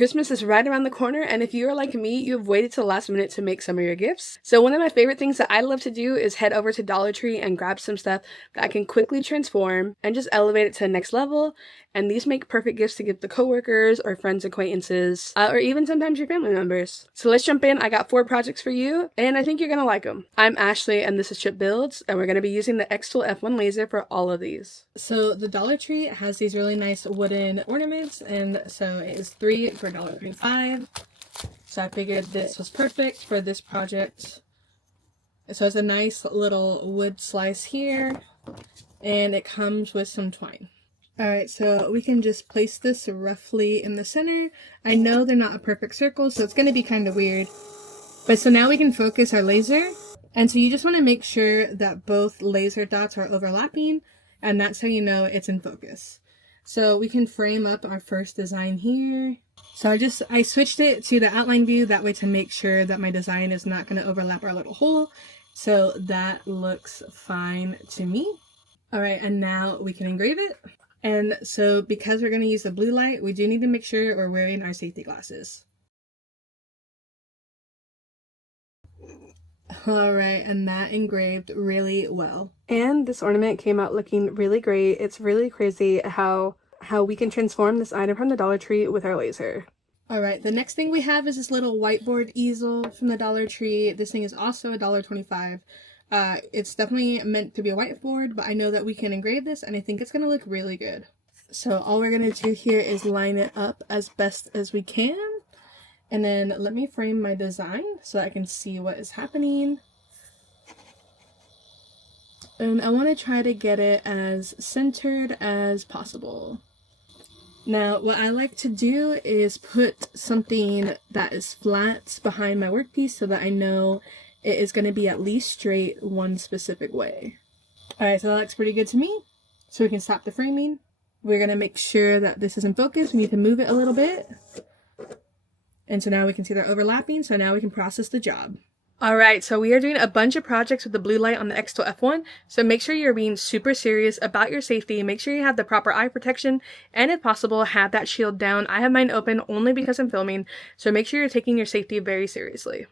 Christmas is right around the corner, and if you're like me, you've waited till the last minute to make some of your gifts. So one of my favorite things that I love to do is head over to Dollar Tree and grab some stuff that I can quickly transform and just elevate it to the next level. And these make perfect gifts to give to coworkers or friends, acquaintances, or even sometimes your family members. So let's jump in. I got 4 projects for you, and I think you're gonna like them. I'm Ashley, and this is Chip Builds, and we're gonna be using the xTool F1 laser for all of these. So the Dollar Tree has these really nice wooden ornaments, and so it is 3 for $1.25. So I figured this was perfect for this project. So it's a nice little wood slice here, and it comes with some twine. Alright, so we can just place this roughly in the center. I know they're not a perfect circle, so it's going to be kind of weird. But so now we can focus our laser. And so you just want to make sure that both laser dots are overlapping, and that's how you know it's in focus. So we can frame up our first design here. So I switched it to the outline view that way to make sure that my design is not going to overlap our little hole. So that looks fine to me. Alright, and now we can engrave it. And so because we're going to use the blue light, we do need to make sure we're wearing our safety glasses. Alright, and that engraved really well. And this ornament came out looking really great. It's really crazy how we can transform this item from the Dollar Tree with our laser. Alright, the next thing we have is this little whiteboard easel from the Dollar Tree. This thing is also $1.25. It's definitely meant to be a whiteboard, but I know that we can engrave this, and I think it's going to look really good. So all we're going to do here is line it up as best as we can. And then let me frame my design so I can see what is happening. And I want to try to get it as centered as possible. Now, what I like to do is put something that is flat behind my workpiece so that I know it is going to be at least straight one specific way. Alright, so that looks pretty good to me. So we can stop the framing. We're going to make sure that this is in focus. We need to move it a little bit. And so now we can see they're overlapping, so now we can process the job. Alright, so we are doing a bunch of projects with the blue light on the xTool F1, so make sure you're being super serious about your safety. Make sure you have the proper eye protection, and if possible, have that shield down. I have mine open only because I'm filming, so make sure you're taking your safety very seriously.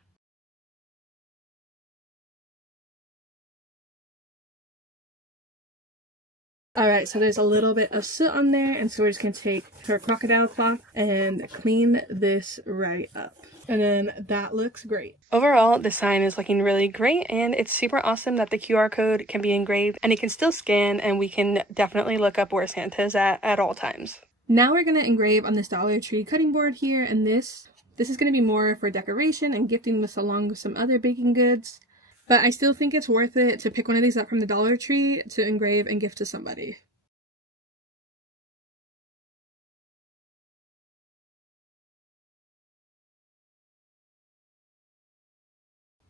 Alright, so there's a little bit of soot on there, and so we're just going to take our crocodile cloth and clean this right up. And then that looks great. Overall, the sign is looking really great, and it's super awesome that the QR code can be engraved, and it can still scan, and we can definitely look up where Santa is at all times. Now we're going to engrave on this Dollar Tree cutting board here, and this is going to be more for decoration and gifting this along with some other baking goods. But I still think it's worth it to pick one of these up from the Dollar Tree to engrave and gift to somebody.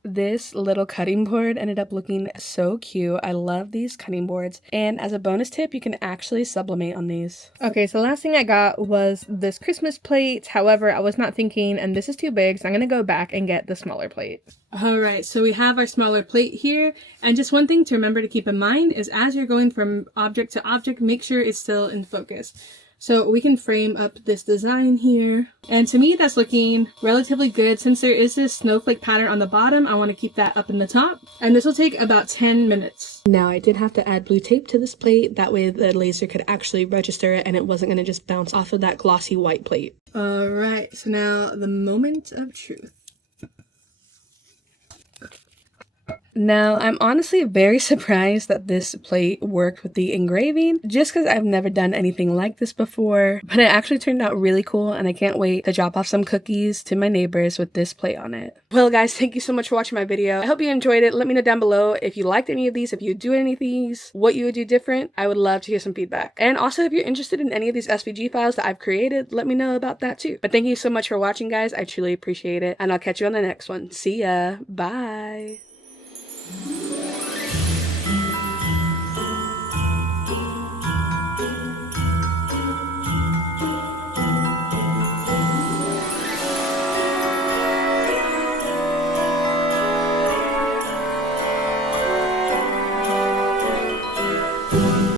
This little cutting board ended up looking so cute. I love these cutting boards. And as a bonus tip, you can actually sublimate on these. Okay, so the last thing I got was this Christmas plate. However, I was not thinking, and this is too big, so I'm going to go back and get the smaller plate. Alright, so we have our smaller plate here. And just one thing to remember to keep in mind is as you're going from object to object, make sure it's still in focus. So we can frame up this design here. And to me, that's looking relatively good. Since there is this snowflake pattern on the bottom, I want to keep that up in the top. And this will take about 10 minutes. Now, I did have to add blue tape to this plate. That way the laser could actually register it and it wasn't going to just bounce off of that glossy white plate. Alright, so now the moment of truth. Now, I'm honestly very surprised that this plate worked with the engraving, just because I've never done anything like this before, but it actually turned out really cool, and I can't wait to drop off some cookies to my neighbors with this plate on it. Well, guys, thank you so much for watching my video. I hope you enjoyed it. Let me know down below if you liked any of these, if you do any of these, what you would do different. I would love to hear some feedback. And also, if you're interested in any of these SVG files that I've created, let me know about that too. But thank you so much for watching, guys. I truly appreciate it, and I'll catch you on the next one. See ya. Bye.